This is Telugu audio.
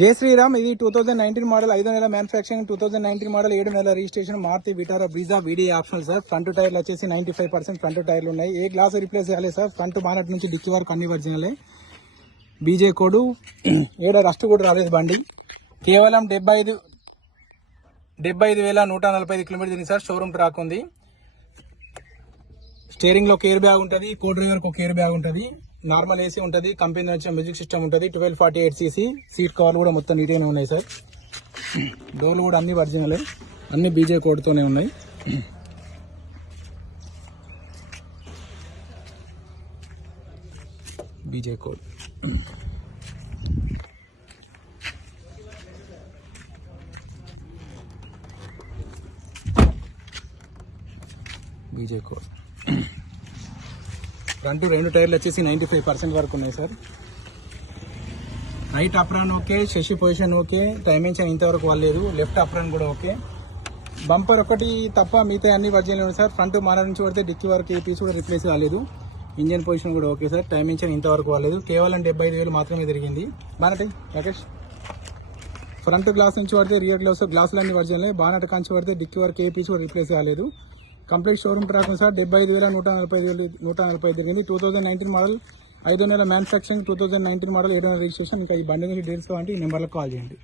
జై శ్రీరామ్. ఇది 2019 మోడల్ 5 నెలల మ్యానుఫ్యాక్చరింగ్, 2019 మోడల్ 7 నెలల registration, Maruti Vitara Brezza VDI optional sir. Front టైర్లు వచ్చేసి 95% ఫ్రంట్ టైర్లు ఉన్నాయి. ఏ గ్లాస్ రిప్లేస్ చేయాలి సార్. ఫ్రంట్ బానట్ నుంచి డిక్కి వరకు అన్ని ఒరిజినలే. బీజే కోడ్ ఏడ రస్ట్ కూడా రాలేదు బండి. కేవలం 75,145 కిలోమీటర్ తిరిగింది సార్. షోరూమ్ ట్రాక్ ఉంది. స్టీరింగ్ లో కేర్ బ్యాగ్ ఉంటుంది, కో డ్రైవర్ కు కేర్ బ్యాగ్ ఉంటుంది, నార్మల్ ఏసీ ఉంటుంది, కంపెనీ వచ్చే మ్యూజిక్ సిస్టమ్ ఉంటుంది, 1248cc. సీట్ కవర్లు కూడా మొత్తం నీట్గానే ఉన్నాయి సార్. డోర్లు కూడా అన్ని ఒరిజినలే, అన్ని బీజే కోడ్తోనే ఉన్నాయి. బీజే కోడ్ బీజే కోడ్. ఫ్రంట్ 2 టైర్లు వచ్చేసి 95% వరకు ఉన్నాయి sir. Right apron okay, chassis position okay, dimension ఇంతవరకు వాళ్ళలేదు. లెఫ్ట్ అప్రాన్ కూడా ఓకే. బంపర్ ఒకటి తప్ప మిగతా అన్ని ఒరిజినల్ ఉన్నాయి సార్. ఫ్రంట్ మన నుంచి పడితే డిక్కి వరకు ఏ పీస్ కూడా రిప్లేస్ కాలేదు. ఇంజన్ పొజిషన్ కూడా ఓకే సార్. డైమెన్షన్ ఇంతవరకు వాళ్ళలేదు. కేవలం 75,000 మాత్రమే తిరిగింది. బానట్ రాకేష్. ఫ్రంట్ గ్లాస్ నుంచి పడితే రియర్ గ్లాసులు అన్ని ఒరిజినల్. బానట్ కాంచి పడితే డిక్కి వరకు ఏ పీస్ కూడా రిప్లేస్ కాలేదు. కంప్లీట్ షోరూమ్ ట్రాక్ ఉంది సార్. 75,145 తిరిగింది. 2019 మోడల్ 5 నెలల మ్యానుఫ్యాక్చరింగ్, 2019 మోడల్ 7 నెలల రిజిస్ట్రేషన్. ఇంకా ఈ బండి నుంచి డీటెయిల్స్ కావాలంటే ఈ నెంబర్లకు కాల్ చేయండి.